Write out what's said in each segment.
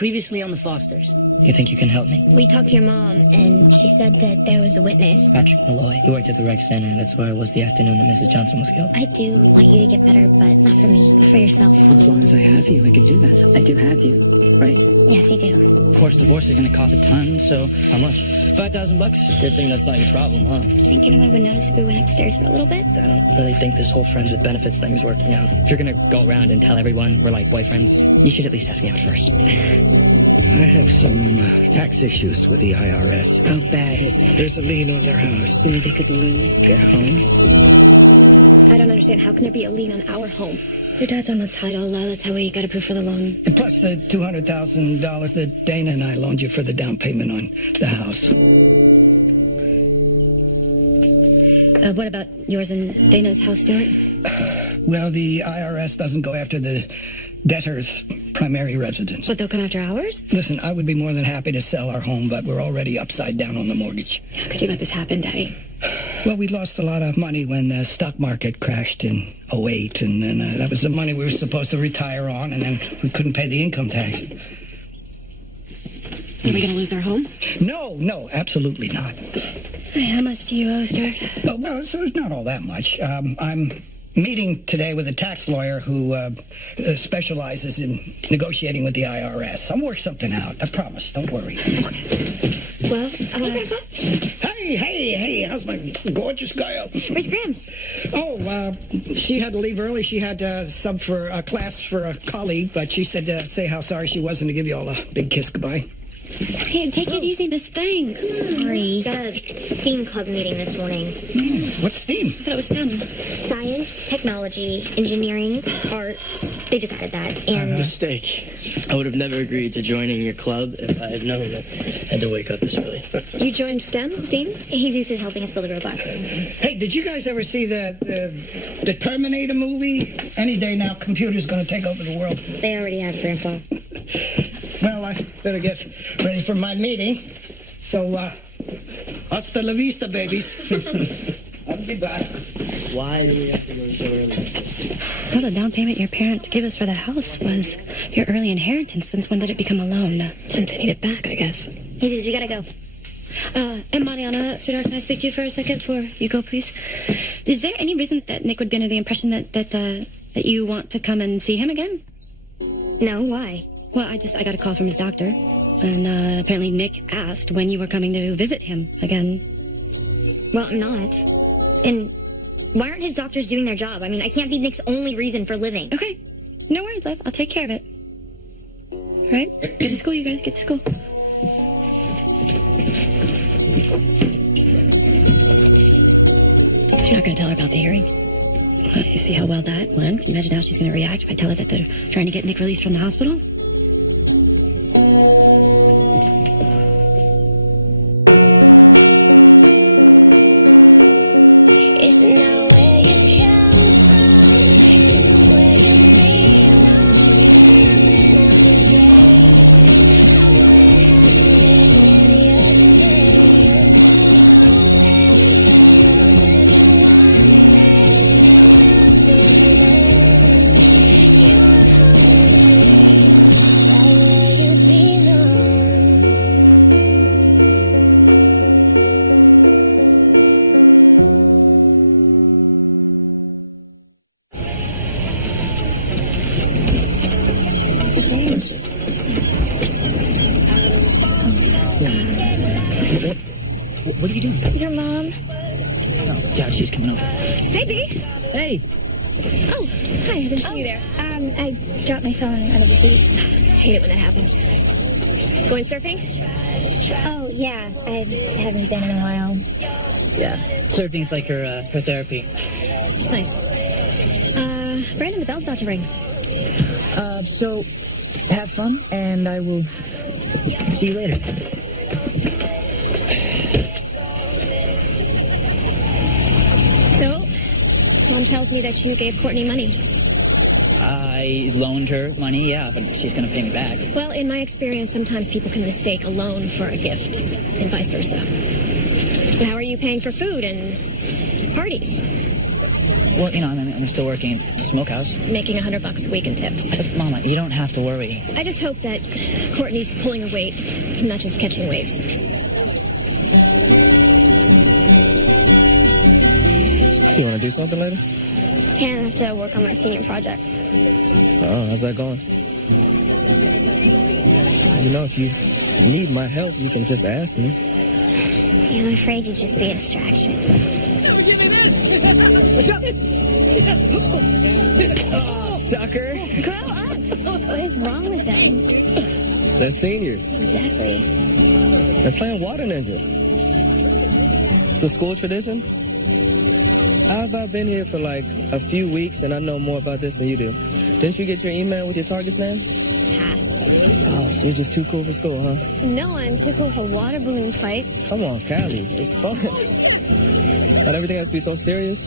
Previously on the Fosters. You think you can help me? We talked to your mom, and she said that there was a witness. Patrick Malloy. He worked at the rec center. That's where I was the afternoon that Mrs. Johnson was killed. I do want you to get better, but not for me, but for yourself. Well, as long as I have you, I can do that. I do have you, right? Yes, you do. Of course, divorce is going to cost a ton, so how much? $5,000? Good thing that's not your problem, huh? Think anyone would notice if we went upstairs for a little bit? I don't really think this whole friends with benefits thing is working out. If you're going to go around and tell everyone we're like boyfriends, you should at least ask me out first. I have some tax issues with the IRS. How bad is it? There's a lien on their house. You know they could lose their home? I don't understand. How can there be a lien on our home? Your dad's on the title. That's how we got approved for the loan. And plus the $200,000 that Dana and I loaned you for the down payment on the house. What about yours and Dana's house, Stuart? Well, the IRS doesn't go after the debtor's primary residence. But they'll come after ours? Listen, I would be more than happy to sell our home, but we're already upside down on the mortgage. How could you let this happen, Daddy? Well, we lost a lot of money when the stock market crashed in '08, and then that was the money we were supposed to retire on, and then we couldn't pay the income tax. Are we going to lose our home? No, absolutely not. How much do you owe, Stuart? Oh, well, so it's not all that much. I'm meeting today with a tax lawyer who specializes in negotiating with the IRS. I'll work something out. I promise. Don't worry. Well, Hey, how's my gorgeous girl? where's Grams? Oh, she had to leave early. She had to sub for a class for a colleague, but she said to say how sorry she was and to give you all a big kiss goodbye. Hey, take it easy, Miss Thanks. Sorry, got a STEAM club meeting this morning. What's STEAM? I thought it was STEM. Science, technology, engineering, arts. They just added that. And Mistake. I would have never agreed to joining your club if I had known that I had to wake up this early. You joined STEM, Steam? Jesus is helping us build a robot. Hey, did you guys ever see the Terminator movie? Any day now, computers going to take over the world. They already have, Grandpa. Well, I better get ready for my meeting. So, hasta la vista, babies. I'll be back. Why do we have to go so early? Well, the down payment your parents gave us for the house was your early inheritance. Since when did it become a loan? Since I need it back, I guess. Jesus, we gotta go. And Mariana, sweetheart, can I speak to you for a second before you go, please? Is there any reason that Nick would be under the impression that you want to come and see him again? No, why? Well, I got a call from his doctor, and apparently Nick asked when you were coming to visit him again. Well, I'm not. And why aren't his doctors doing their job? I mean, I can't be Nick's only reason for living. Okay, no worries, love. I'll take care of it. All right, get to school, you guys. Get to school. So you're not going to tell her about the hearing? Well, you see how well that went? Can you imagine how she's going to react if I tell her that they're trying to get Nick released from the hospital? It's not where you come from, it's where you belong. Nothing else will drain. I wouldn't have it any other way. You're so lonely. I'll never one day. When I feel alone, you are home with me. Right where you belong. What are you doing? Your mom? Oh, Dad, she's coming over. Hey, B. Hey! Oh, hi, I didn't see you there. I dropped my phone under the seat. Hate it when that happens. Going surfing? Oh, yeah. I haven't been in a while. Yeah, surfing's like her therapy. It's nice. Brandon, the bell's about to ring. So, have fun, and I will see you later. So, Mom tells me that you gave Courtney money. I loaned her money, yeah, but she's going to pay me back. Well, in my experience, sometimes people can mistake a loan for a gift, and vice versa. So how are you paying for food and parties? Well, you know, I'm still working at the smokehouse. Making $100 a week in tips. But, Mama, you don't have to worry. I just hope that Courtney's pulling her weight, not just catching waves. You want to do something later? Yeah, I have to work on my senior project. Oh, how's that going? You know, if you need my help, you can just ask me. See, I'm afraid you'd just be a distraction. What's up? Oh, sucker. Grow up! What is wrong with them? They're seniors. Exactly. They're playing Water Ninja. It's a school tradition. How have I been here for like a few weeks and I know more about this than you do? Didn't you get your email with your target's name? Pass. Oh, so you're just too cool for school, huh? No, I'm too cool for water balloon fight. Come on, Callie. It's fun. Not everything has to be so serious.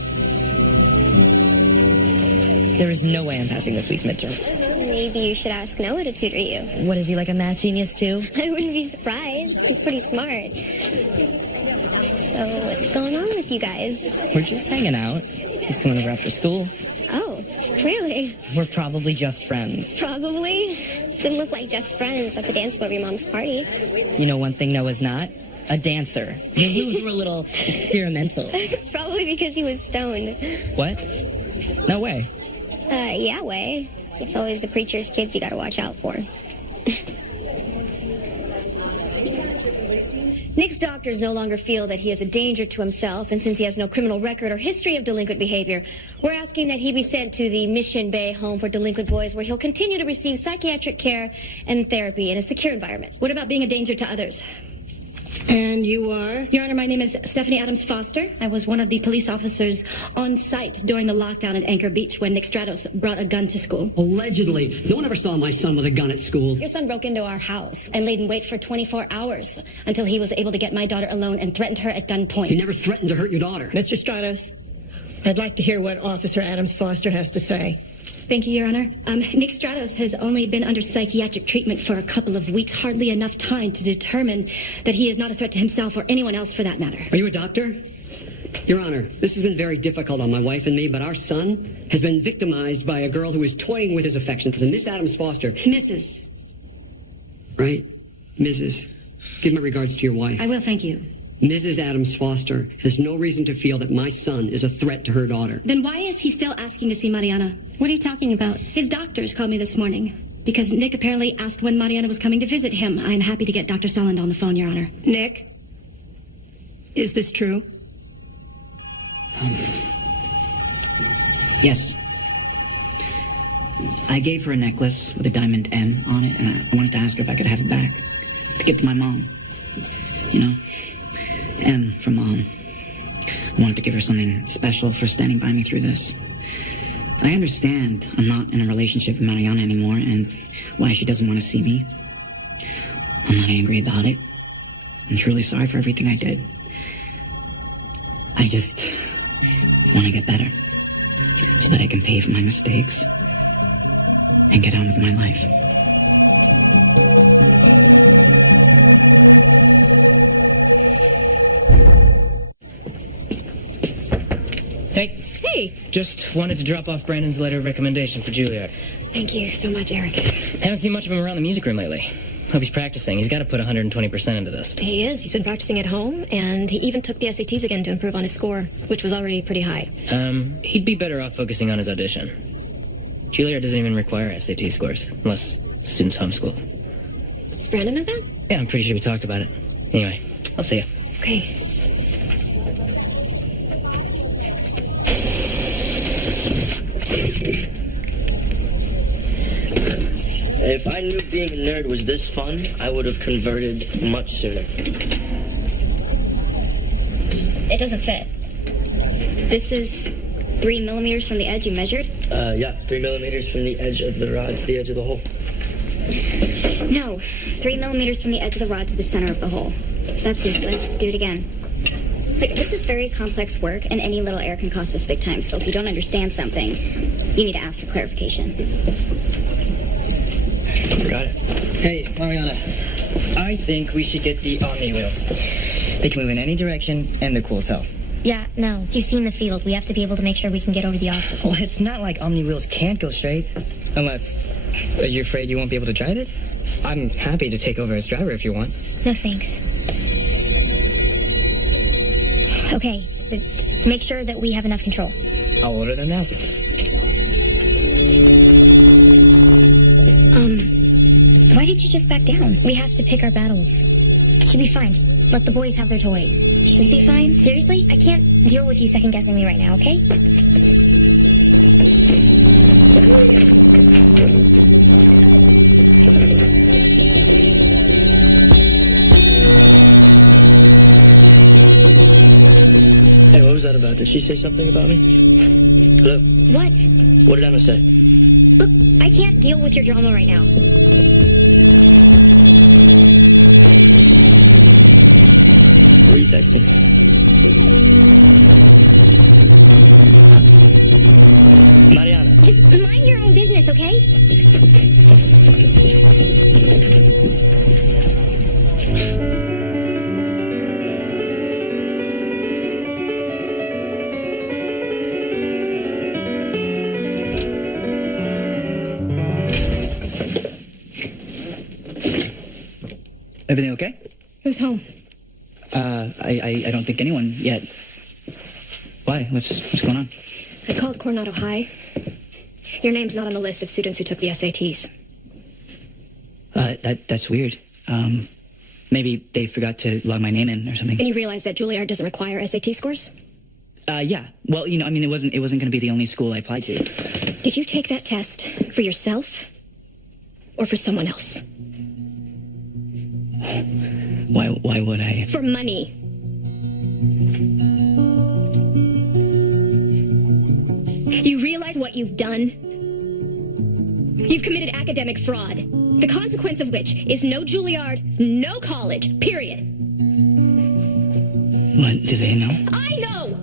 There is no way I'm passing this week's midterm. Maybe you should ask Noah to tutor you. What, is he like a math genius too? I wouldn't be surprised. He's pretty smart. So what's going on with you guys? We're just hanging out. He's coming over after school. Oh, really? We're probably just friends. Probably. Didn't look like just friends at the dance floor of your mom's party. You know one thing Noah's not? A dancer. The moves were a little experimental. It's probably because he was stoned. What? No way. Yeah, way. It's always the preacher's kids you gotta watch out for. Nick's doctors no longer feel that he is a danger to himself, and since he has no criminal record or history of delinquent behavior, we're asking that he be sent to the Mission Bay Home for Delinquent Boys, where he'll continue to receive psychiatric care and therapy in a secure environment. What about being a danger to others? And you are? Your Honor, my name is Stephanie Adams Foster. I was one of the police officers on site during the lockdown at Anchor Beach when Nick Stratos brought a gun to school. Allegedly. No one ever saw my son with a gun at school. Your son broke into our house and laid in wait for 24 hours until he was able to get my daughter alone and threatened her at gunpoint. He never threatened to hurt your daughter. Mr. Stratos, I'd like to hear what Officer Adams Foster has to say. Thank you, Your Honor. Nick Stratos has only been under psychiatric treatment for a couple of weeks, hardly enough time to determine that he is not a threat to himself or anyone else for that matter. Are you a doctor? Your Honor, this has been very difficult on my wife and me, but our son has been victimized by a girl who is toying with his affections. And Miss Adams Foster... Mrs. Right? Mrs. Give my regards to your wife. I will, thank you. Mrs. Adams Foster has no reason to feel that my son is a threat to her daughter. Then why is he still asking to see Mariana? What are you talking about? His doctors called me this morning because Nick apparently asked when Mariana was coming to visit him. I'm happy to get Dr. Solland on the phone, Your Honor. Nick, is this true? Yes. I gave her a necklace with a diamond M on it, and I wanted to ask her if I could have it back to give to my mom. You know, M for Mom. I wanted to give her something special for standing by me through this. I understand I'm not in a relationship with Mariana anymore and why she doesn't want to see me. I'm not angry about it. I'm truly sorry for everything I did. I just want to get better so that I can pay for my mistakes and get on with my life. Hey, Hey, just wanted to drop off Brandon's letter of recommendation for Juilliard. thank you so much, Eric. Haven't seen much of him around the music room lately. Hope he's practicing. He's got to put 120% into this. He is. He's been practicing at home, and he even took the SATs again to improve on his score, which was already pretty high. He'd be better off focusing on his audition. Juilliard doesn't even require SAT scores, unless students homeschooled. Does Brandon know that? Yeah, I'm pretty sure we talked about it. Anyway, I'll see you. Okay. If I knew being a nerd was this fun, I would have converted much sooner. It doesn't fit. This is 3 millimeters from the edge you measured? Yeah, 3 millimeters from the edge of the rod to the edge of the hole. No, 3 millimeters from the edge of the rod to the center of the hole. That's useless. Do it again. Look, this is very complex work, and any little error can cost us big time. So if you don't understand something, you need to ask for clarification. Got it. Hey, Mariana. I think we should get the Omni wheels. They can move in any direction, and they're cool as hell. Yeah, no. You've seen the field. We have to be able to make sure we can get over the obstacle. Well, it's not like Omni Wheels can't go straight. Unless, are you afraid you won't be able to drive it? I'm happy to take over as driver if you want. No, thanks. Okay, but make sure that we have enough control. I'll order them now. Why did you just back down? We have to pick our battles. Should be fine. Just let the boys have their toys. Should be fine? Seriously? I can't deal with you second-guessing me right now, okay? Hey, what was that about? Did she say something about me? Hello? What? What did Emma say? Look, I can't deal with your drama right now. Who are you texting? Mariana. Just mind your own business, okay? Everything okay? Who's home? I don't think anyone yet. Why? What's going on? I called Coronado High. Your name's not on the list of students who took the SATs. That's weird. Maybe they forgot to log my name in or something. And you realize that Juilliard doesn't require SAT scores? Yeah. Well, I mean, it wasn't going to be the only school I applied to. Did you take that test for yourself or for someone else? Why would I? For money. You realize what you've done? You've committed academic fraud, the consequence of which is no Juilliard, no college, period. What, do they know? I know!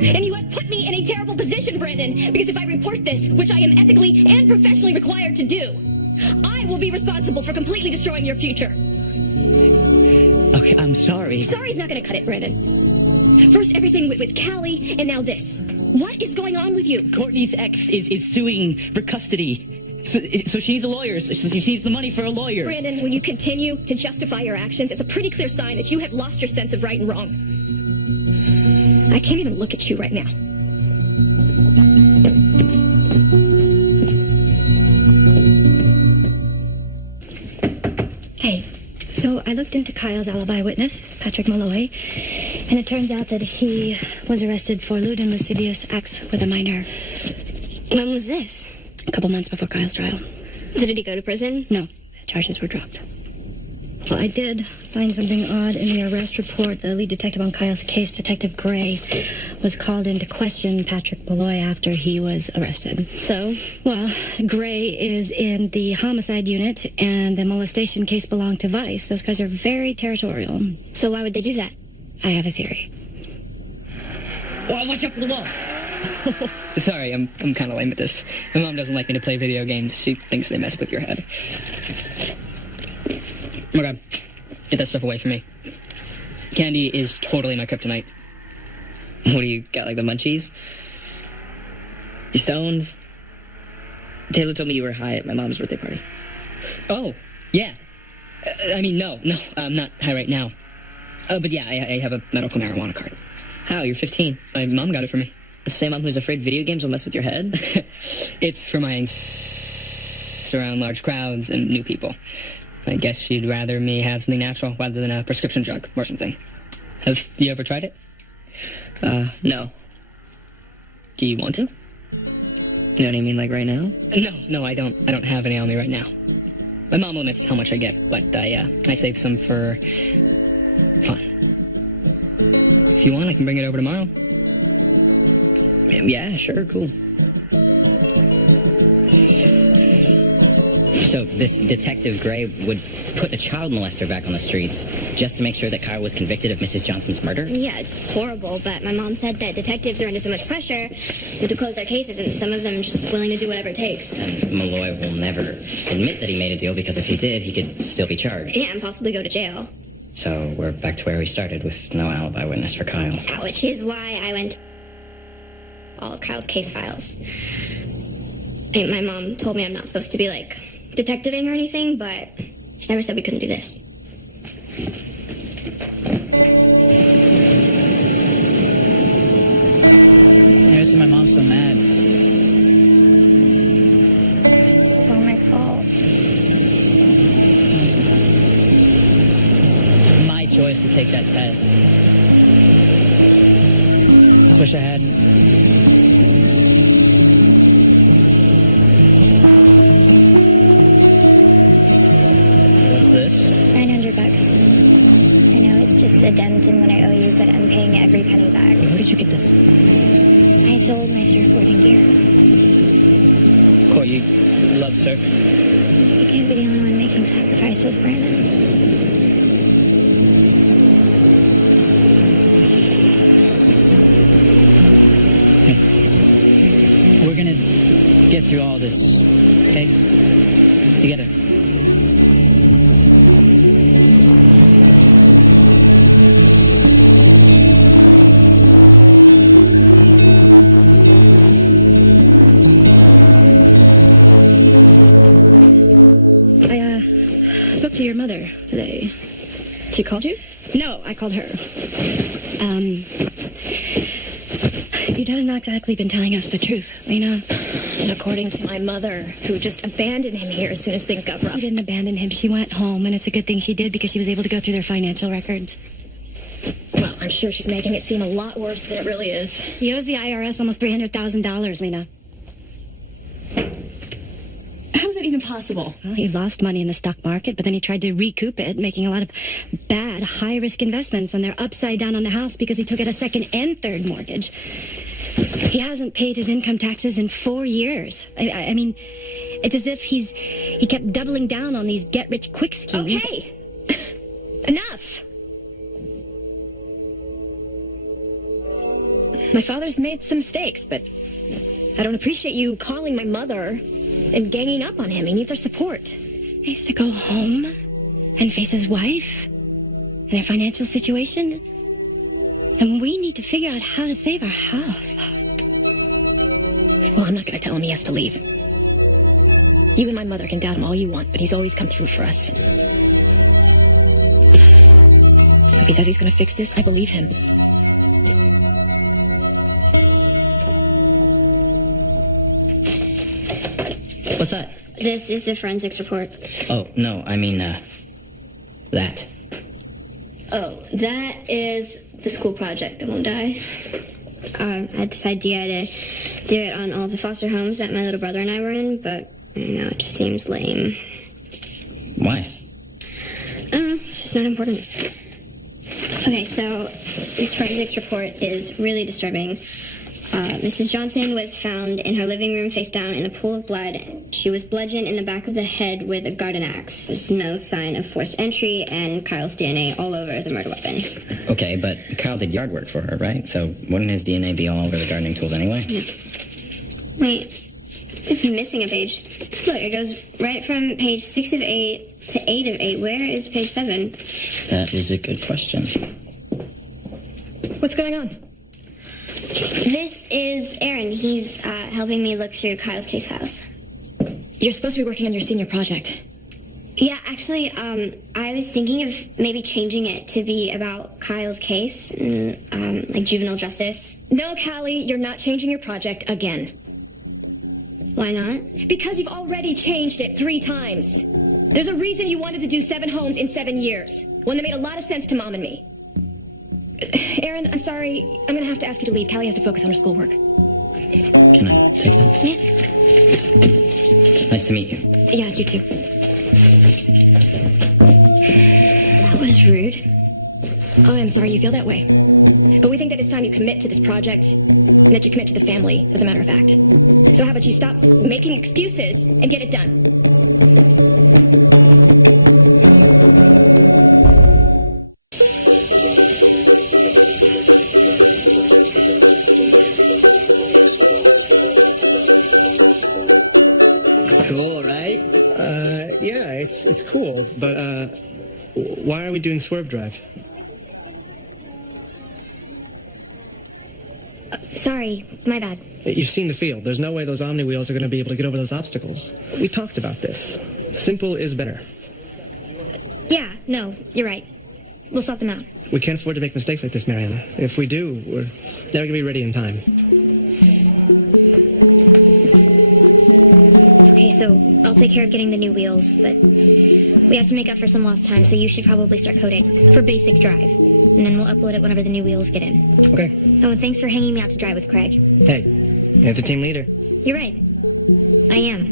And you have put me in a terrible position, Brandon, because if I report this, which I am ethically and professionally required to do, I will be responsible for completely destroying your future. Okay, I'm sorry. Sorry's not gonna cut it, Brandon. First everything with Callie, and now this. What is going on with you? Courtney's ex is suing for custody. So she needs a lawyer. So she needs the money for a lawyer. Brandon, when you continue to justify your actions, it's a pretty clear sign that you have lost your sense of right and wrong. I can't even look at you right now. Hey, so I looked into Kyle's alibi witness, Patrick Malloy, and it turns out that he was arrested for lewd and lascivious acts with a minor. When was this? A couple months before Kyle's trial. So did he go to prison? No, the charges were dropped. Well, I did find something odd in the arrest report. The lead detective on Kyle's case, Detective Gray, was called in to question Patrick Malloy after he was arrested. So? Well, Gray is in the homicide unit, and the molestation case belonged to Vice. Those guys are very territorial. So why would they do that? I have a theory. Well, watch out for the wall. Sorry, I'm kind of lame at this. My mom doesn't like me to play video games. She thinks they mess with your head. Oh my god. Get that stuff away from me. Candy is totally my kryptonite. What do you got, like the munchies? You stoned? Taylor told me you were high at my mom's birthday party. Oh, yeah. No, I'm not high right now. But yeah, I have a medical marijuana card. How? You're 15. My mom got it for me. The same mom who's afraid video games will mess with your head? It's for my around large crowds and new people. I guess she'd rather me have something natural rather than a prescription drug or something. Have you ever tried it? No. Do you want to? You know what I mean, like right now? No, I don't have any on me right now. My mom limits how much I get, but I save some for fun. If you want, I can bring it over tomorrow. Yeah, sure, cool. So this Detective Gray would put a child molester back on the streets just to make sure that Kyle was convicted of Mrs. Johnson's murder? Yeah, it's horrible, but my mom said that detectives are under so much pressure to close their cases, and some of them are just willing to do whatever it takes. And Malloy will never admit that he made a deal, because if he did, he could still be charged. Yeah, and possibly go to jail. So we're back to where we started with no alibi witness for Kyle. Which is why I went all of Kyle's case files. And my mom told me I'm not supposed to be, like, detectiving or anything, but she never said we couldn't do this. Here's my mom's so mad. This is all my fault. It's my choice to take that test. I just wish I hadn't. What's this? $900. I know it's just a dent in what I owe you, but I'm paying every penny back. Where did you get this? I sold my surfboarding gear. Court, you love surfing. You can't be the only one making sacrifices, Brandon. We're gonna get through all this, okay? Together. I spoke to your mother today. She called you? No, I called her. Your dad's not exactly been telling us the truth, Lena. And according to my mother, who just abandoned him here as soon as things got rough. She didn't abandon him. She went home, and it's a good thing she did because she was able to go through their financial records. Well, I'm sure she's making it seem a lot worse than it really is. He owes the IRS almost $300,000, Lena. How's that even possible? Well, he lost money in the stock market, but then he tried to recoup it, making a lot of bad, high-risk investments, and they're upside down on the house because he took out a second and third mortgage. He hasn't paid his income taxes in 4 years. I mean, it's as if he kept doubling down on these get-rich-quick schemes. Okay. Enough. My father's made some mistakes, but I don't appreciate you calling my mother and ganging up on him. He needs our support. He needs to go home and face his wife and their financial situation. And we need to figure out how to save our house. Well, I'm not going to tell him he has to leave. You and my mother can doubt him all you want, but he's always come through for us. So if he says he's going to fix this, I believe him. What's that? This is the forensics report. Oh, no, I mean, that. Oh, that is the school project that won't die. I had this idea to do it on all the foster homes that my little brother and I were in, but I don't know, it just seems lame. Why? I don't know, it's just not important. Okay, so this forensics report is really disturbing. Mrs. Johnson was found in her living room face down in a pool of blood. She was bludgeoned in the back of the head with a garden axe. There's no sign of forced entry, and Kyle's DNA all over the murder weapon. Okay, but Kyle did yard work for her, right? So wouldn't his DNA be all over the gardening tools anyway? Yeah. Wait, it's missing a page. Look, it goes right from page 6 of 8 to 8 of 8. Where is page 7? That is a good question. What's going on? This is Aaron. He's helping me look through Kyle's case files. You're supposed to be working on your senior project. Yeah, actually, I was thinking of maybe changing it to be about Kyle's case, and, like juvenile justice. No, Callie, you're not changing your project again. Why not? Because you've already changed it 3 times. There's a reason you wanted to do 7 homes in 7 years. One that made a lot of sense to Mom and me. Aaron, I'm sorry. I'm going to have to ask you to leave. Callie has to focus on her schoolwork. Can I take that? Yeah. Nice to meet you. Yeah, you too. That was rude. Oh, I'm sorry you feel that way. But we think that it's time you commit to this project, and that you commit to the family, as a matter of fact. So how about you stop making excuses and get it done? Cool, right? Yeah, it's cool, but Why are we doing Swerve Drive? Sorry, my bad. You've seen the field. There's no way those Omni wheels are going to be able to get over those obstacles. We talked about this. Simple is better. Yeah, no, you're right. We'll sort them out. We can't afford to make mistakes like this, Mariana. If we do, we're never going to be ready in time. Okay, so I'll take care of getting the new wheels, but we have to make up for some lost time, so you should probably start coding for basic drive. And then we'll upload it whenever the new wheels get in. Okay. Oh, and thanks for hanging me out to drive with Craig. Hey, you're the team leader. You're right. I am.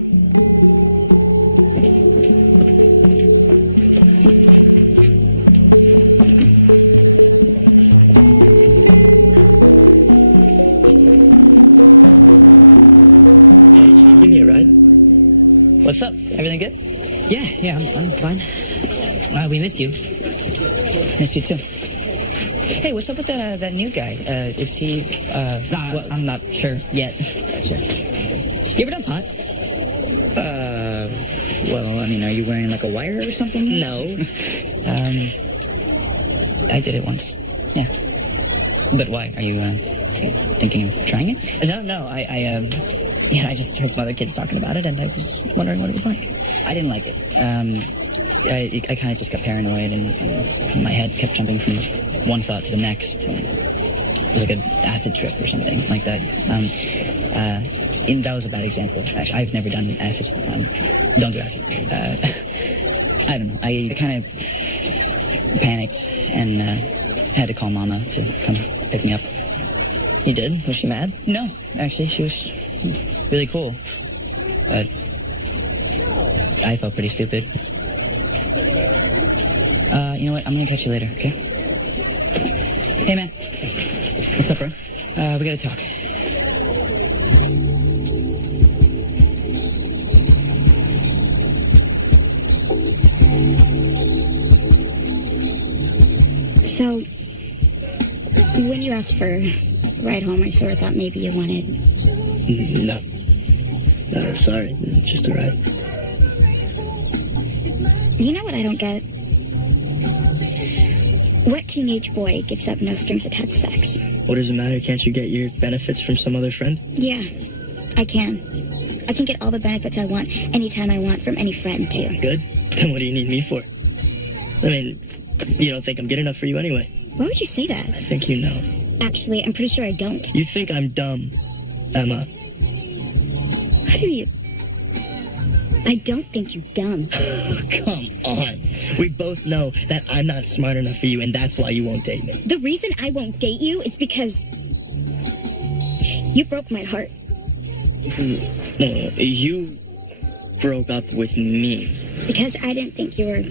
Hey, can you give me a ride? What's up? Everything good? Yeah, I'm fine. We miss you. Miss you too. Hey, what's up with that new guy? Is he, I'm not sure yet. You ever done pot? well, I mean, are you wearing like a wire or something? No. I did it once. Yeah. But why? Are you, thinking of trying it? No, I just heard some other kids talking about it, and I was wondering what it was like. I didn't like it. I kind of just got paranoid, and my head kept jumping from one thought to the next. It was like an acid trip or something like that. That was a bad example. Actually, I've never done acid. Don't do acid. I don't know. I kind of panicked and had to call Mama to come pick me up. You did? Was she mad? No, actually, she was really cool. But I felt pretty stupid. You know what? I'm gonna catch you later, okay? Hey, man. What's up, bro? We gotta talk. So, when you asked for a ride home, I sort of thought maybe you wanted... No, sorry. Just a ride. You know what I don't get? What teenage boy gives up no strings attached sex? What does it matter? Can't you get your benefits from some other friend? Yeah, I can. I can get all the benefits I want, anytime I want, from any friend, too. Good. Then what do you need me for? I mean, you don't think I'm good enough for you anyway. Why would you say that? I think you know. Actually, I'm pretty sure I don't. You think I'm dumb, Emma. How do you... I don't think you're dumb. Come on. We both know that I'm not smart enough for you, and that's why you won't date me. The reason I won't date you is because... you broke my heart. No, you broke up with me. Because I didn't think you were...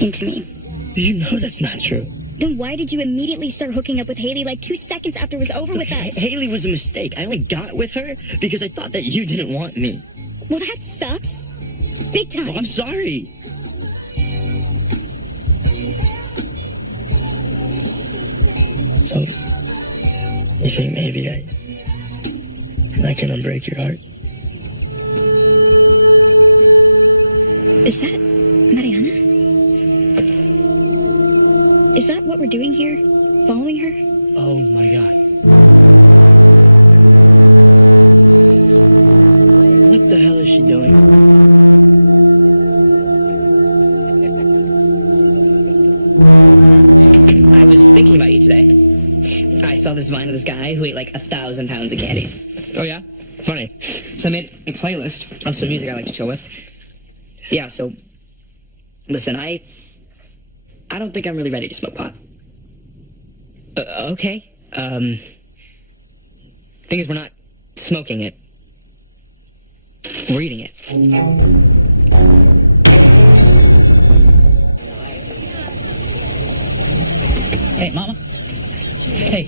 into me. You know that's not true. Then why did you immediately start hooking up with Haley like 2 seconds after it was over with us? Haley was a mistake. I only got with her because I thought that you didn't want me. Well, that sucks. Big time. Well, I'm sorry. So, you think maybe I'm not gonna break your heart? Is that Mariana? Is that what we're doing here? Following her? Oh my God. What the hell is she doing? I was thinking about you today. I saw this vine of this guy who ate like 1,000 pounds of candy. Oh, yeah? Funny. So I made a playlist of some music I like to chill with. Yeah, so listen, I don't think I'm really ready to smoke pot. Okay. Thing is, we're not smoking it. We're eating it. Hey, Mama. Hey.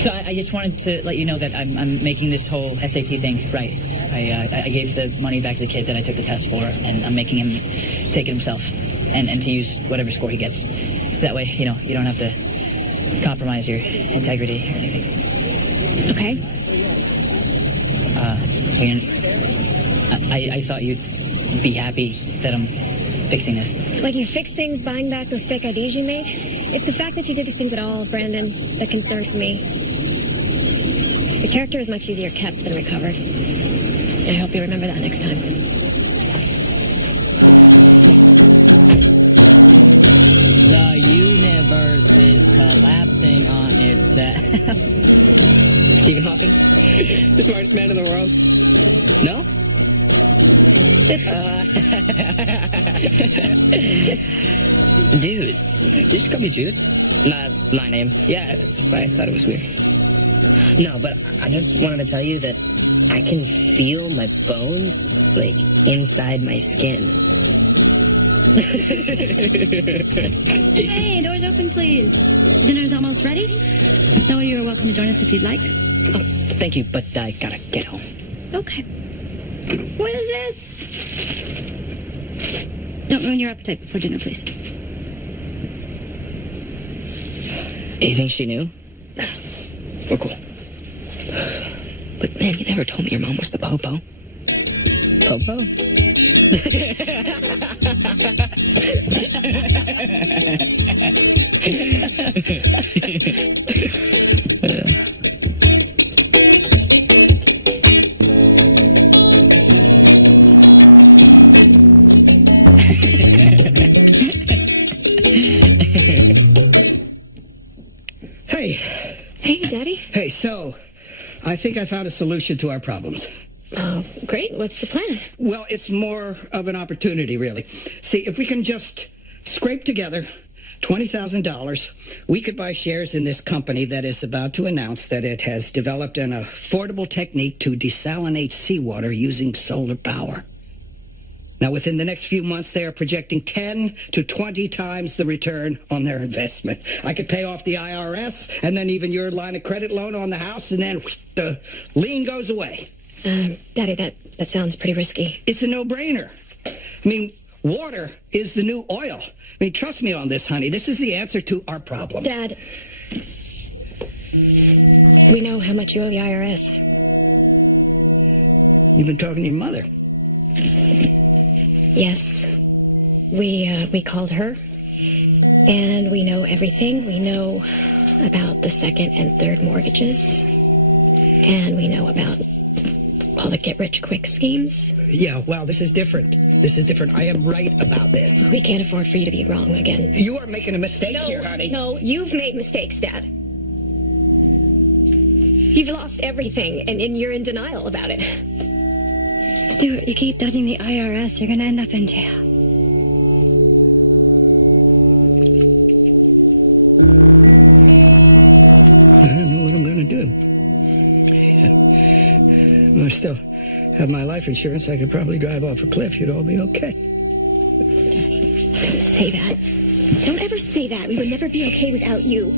So I just wanted to let you know that I'm making this whole SAT thing right. I gave the money back to the kid that I took the test for, and I'm making him take it himself, and to use whatever score he gets. That way, you don't have to compromise your integrity or anything. Okay. I thought you'd be happy that I'm fixing this. Like you fix things buying back those fake IDs you made? It's the fact that you did these things at all, Brandon, that concerns me. The character is much easier kept than recovered. I hope you remember that next time. The universe is collapsing on itself. Stephen Hawking? The smartest man in the world? No? Dude. You just call me Jude? No, that's my name. Yeah, that's why I thought it was weird. No, but I just wanted to tell you that I can feel my bones, like, inside my skin. Hey, doors open, please. Dinner's almost ready. Noah, you're welcome to join us if you'd like. Oh, thank you, but I gotta get home. Okay. What is this? Don't ruin your appetite before dinner, please. You think she knew? We're cool. But man, you never told me your mom was the Popo. Popo? Hey. Hey, Daddy. Hey, so, I think I found a solution to our problems. Oh, great. What's the plan? Well, it's more of an opportunity, really. See, if we can just scrape together $20,000, we could buy shares in this company that is about to announce that it has developed an affordable technique to desalinate seawater using solar power. Now, within the next few months, they are projecting 10 to 20 times the return on their investment. I could pay off the IRS and then even your line of credit loan on the house, and then the lien goes away. Daddy, that sounds pretty risky. It's a no-brainer. I mean, water is the new oil. I mean, trust me on this, honey. This is the answer to our problems. Dad, we know how much you owe the IRS. You've been talking to your mother. Yes. We called her, and we know everything. We know about the second and third mortgages, and we know about all the get-rich-quick schemes. Yeah, well, this is different. This is different. I am right about this. We can't afford for you to be wrong again. You are making a mistake here, honey. No, you've made mistakes, Dad. You've lost everything, and you're in denial about it. Stuart, you keep dodging the IRS, you're gonna end up in jail. I don't know what I'm going to do. Yeah. I still have my life insurance. I could probably drive off a cliff. You'd all be okay. Daddy, don't say that. Don't ever say that. We would never be okay without you.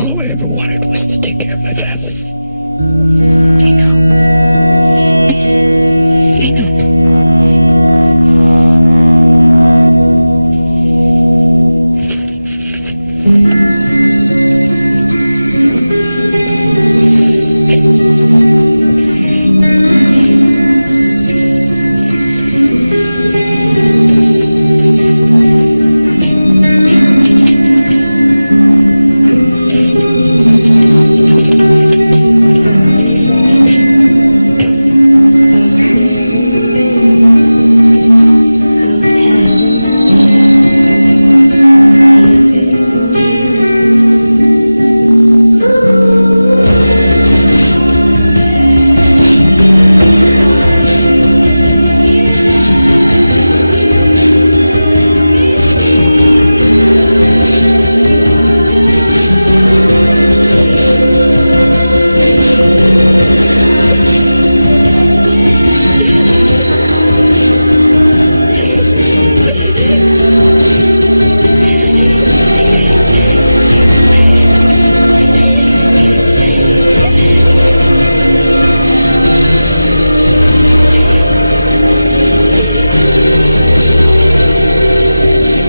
All I ever wanted was to take care of my family. I know. I know.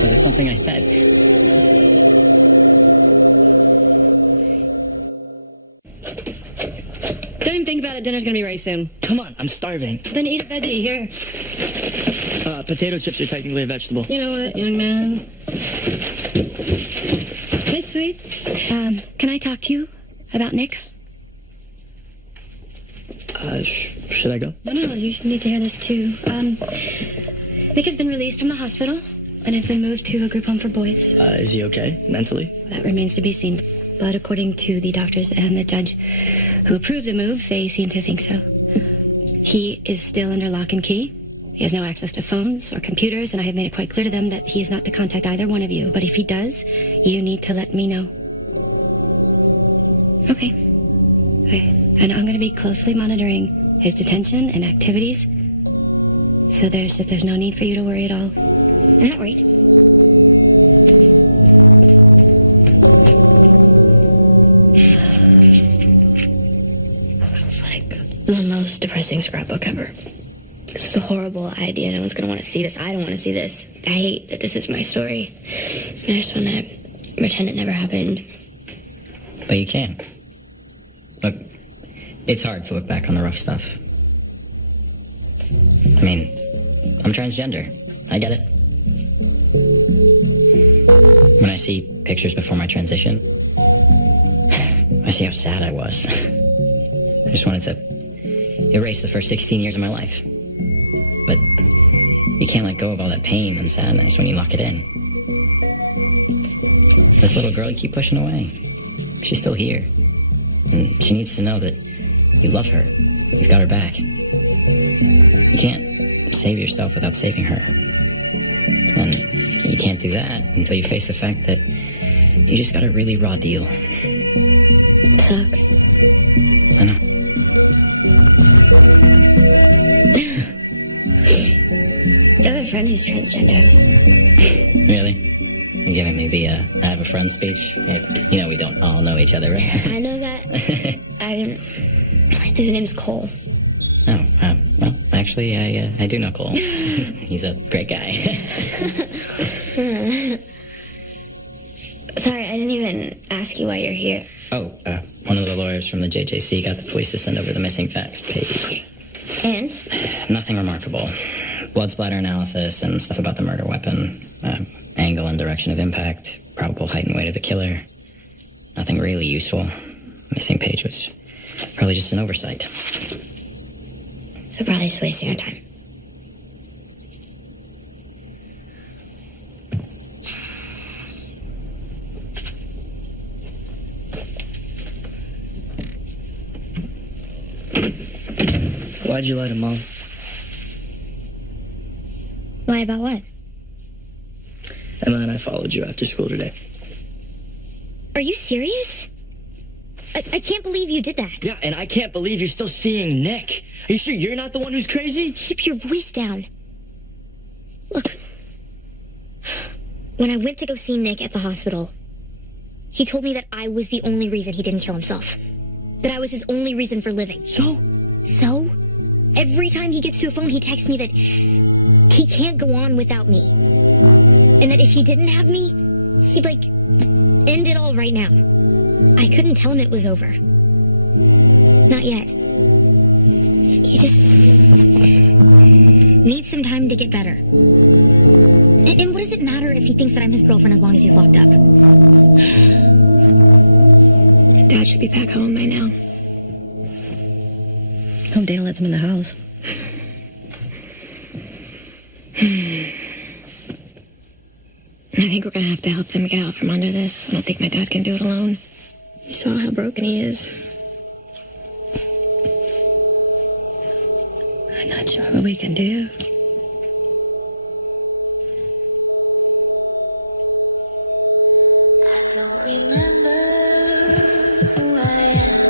Was it something I said? Don't even think about it. Dinner's gonna be ready soon. Come on, I'm starving. Then eat a veggie. Here. Potato chips are technically a vegetable. You know what, young man? Hey, sweet. Can I talk to you about Nick? Should I go? No, you should need to hear this too. Nick has been released from the hospital and has been moved to a group home for boys. Is he okay, mentally? That remains to be seen. But according to the doctors and the judge who approved the move, they seem to think so. He is still under lock and key. He has no access to phones or computers, and I have made it quite clear to them that he is not to contact either one of you. But if he does, you need to let me know. Okay. And I'm going to be closely monitoring his detention and activities. So there's no need for you to worry at all. I'm not worried. It's like the most depressing scrapbook ever. This is a horrible idea. No one's going to want to see this. I don't want to see this. I hate that this is my story. I just want to pretend it never happened. But you can. Look, it's hard to look back on the rough stuff. I mean, I'm transgender. I get it. When I see pictures before my transition, I see how sad I was. I just wanted to erase the first 16 years of my life. But you can't let go of all that pain and sadness when you lock it in. This little girl you keep pushing away, she's still here. And she needs to know that you love her. You've got her back. You can't save yourself without saving her. And you can't do that until you face the fact that you just got a really raw deal. It sucks. I know. I have a friend who's transgender. Really? You're giving me the I have a friend speech? You know we don't all know each other, right? I know that. His name's Cole. Oh, well, actually, I do know Cole. He's a great guy. Sorry, I didn't even ask you why you're here. Oh, one of the lawyers from the JJC got the police to send over the missing facts page. And? Nothing remarkable. Blood splatter analysis and stuff about the murder weapon. Angle and direction of impact. Probable height and weight of the killer. Nothing really useful. Missing page was probably just an oversight. So probably just wasting your time. Why'd you lie to Mom? Lie about what? Emma and I followed you after school today. Are you serious? I can't believe you did that. Yeah, and I can't believe you're still seeing Nick. Are you sure you're not the one who's crazy? Keep your voice down. Look. When I went to go see Nick at the hospital, he told me that I was the only reason he didn't kill himself. That I was his only reason for living. So? Every time he gets to a phone, he texts me that he can't go on without me. And that if he didn't have me, he'd, end it all right now. I couldn't tell him it was over. Not yet. He just needs some time to get better. And what does it matter if he thinks that I'm his girlfriend as long as he's locked up? Dad should be back home by now. Hope Dana lets him in the house. I think we're gonna have to help them get out from under this. I don't think my dad can do it alone. You saw how broken he is. I'm not sure what we can do. I don't remember who I am.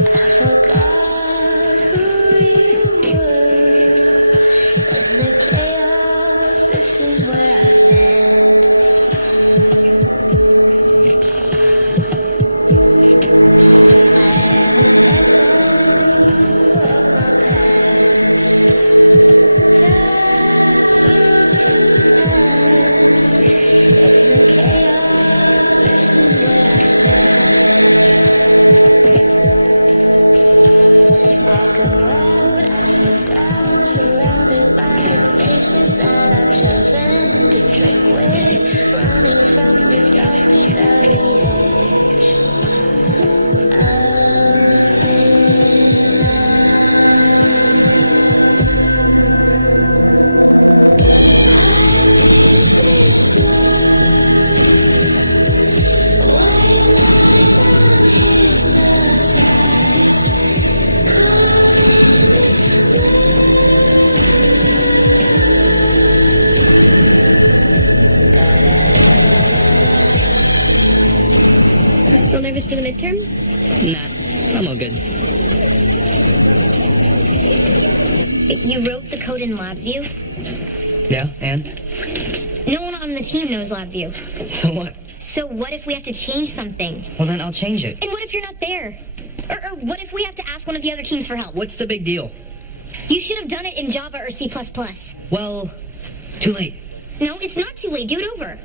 I forgot who you were. In the chaos, this is where I stand. I am an echo of my past. Time flew too fast. In the chaos, this is where I stand. surrounded by the places that I've chosen to drink with, running from the darkness of the edge of this Still nervous for the midterm? Nah, I'm all good. You wrote the code in LabVIEW? Yeah, and? No one on the team knows LabVIEW. So what? So what if we have to change something? Well, then I'll change it. And what if you're not there? Or what if we have to ask one of the other teams for help? What's the big deal? You should have done it in Java or C++. Well, too late. No, it's not too late. Do it over.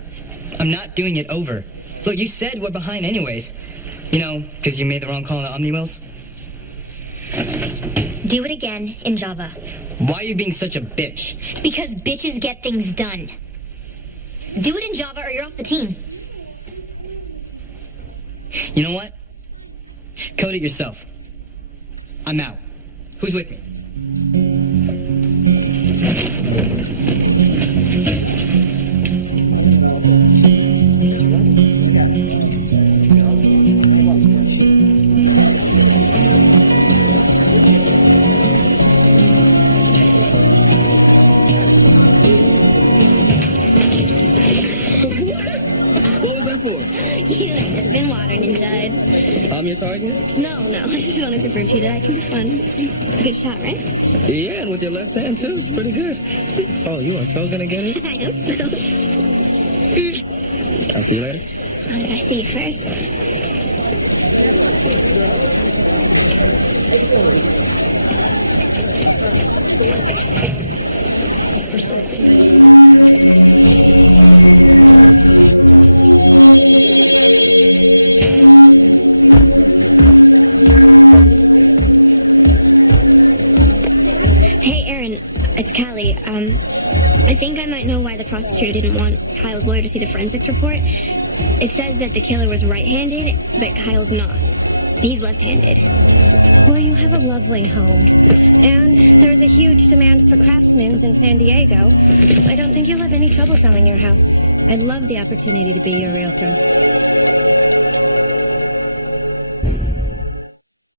I'm not doing it over. Look, you said we're behind anyways. You know, because you made the wrong call on the Omni wheels. Do it again in Java. Why are you being such a bitch? Because bitches get things done. Do it in Java or you're off the team. You know what? Code it yourself. I'm out. Who's with me? What was that for? You have just been watering and Judd. I'm your target? No, I just wanted to prove to you that I can be fun. It's a good shot, right? Yeah, and with your left hand, too. It's pretty good. Oh, you are so gonna get it? I hope so. I'll see you later. I see you first. Hey, Aaron, it's Callie. I think I might know why the prosecutor didn't want Kyle's lawyer to see the forensics report. It says that the killer was right-handed, but Kyle's not. He's left-handed. Well, you have a lovely home. And there's a huge demand for craftsmen in San Diego. I don't think you'll have any trouble selling your house. I'd love the opportunity to be your realtor.